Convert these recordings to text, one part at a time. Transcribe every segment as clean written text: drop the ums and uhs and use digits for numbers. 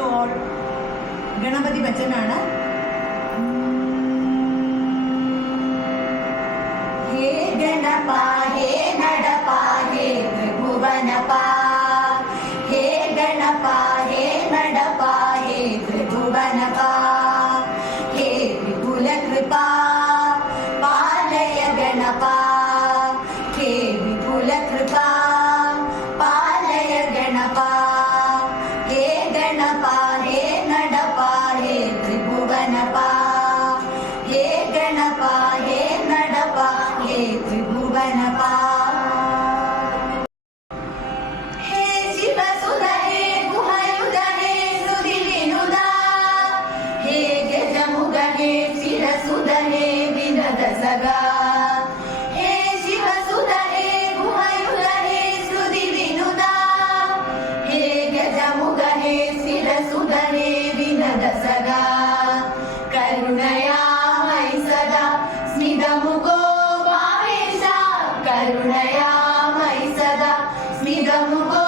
To all. Ganapati ബച്ചനാണ്. ഹേ ഗണപ ഹേ നടപ ഹേ ത്രിഭുവനപ. ഹേ ഗണപ ഹേ നടപ ഹേ ത്രിഭുവനപ. ഹേ വിപുല കൃപ പാലയ ഗണപ. ഹേ വിപുല കൃപ പാലയ ഗണപ. ഹേ ഗണപ ഹേ നടപ ഹേ ത്രിഭുവനപ. ഹേ ഗണപ ഹേ നടപ ഹേ ത്രിഭുവനപ. ഹേ ശിവസുത ഹേ ഗുഹയുധ ഹേ സുധി വിനുദ. ഹേ ഗജമുഖ ഹേ ചിരസുത ഹേ വിനദ സഗ. ഹേ ശിവസുത ഹേ ഗുഹയുധ ഹേ സുധി വിനുദ. ഹേ ഗജമുഖ ഹേ ചിരസുത ഹേ വിനദ സഗ. കരുണയാമയി സദാ സ്മിതമുഖോ ഭാവേശ. കരുണയാമയി സദാ സ്മിതമുഖോ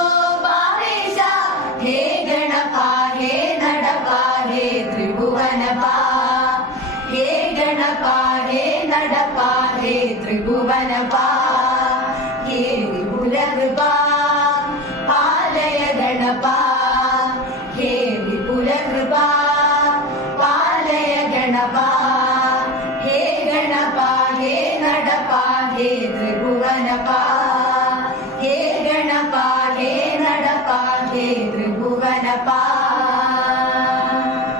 ഭാവേശ. ഹേ ഗണപ ഹേ നടപ ഹേ ത്രിഭുവനപ. ഹേ ഗണപ ഹേ നടപ ഹേ ത്രിഭുവനപ. ഹേ വിപുല കൃപ പാലയ ഗണപ. ഹേ വിപുല കൃപ പാലയ ഗണപ. ഹേ ഗണപ ഹേ നടപ ഹേ ത്രിഭുവനപ. ഹേ ഗണപ ഹേ നടപ ഹേ ത്രിഭുവനപ.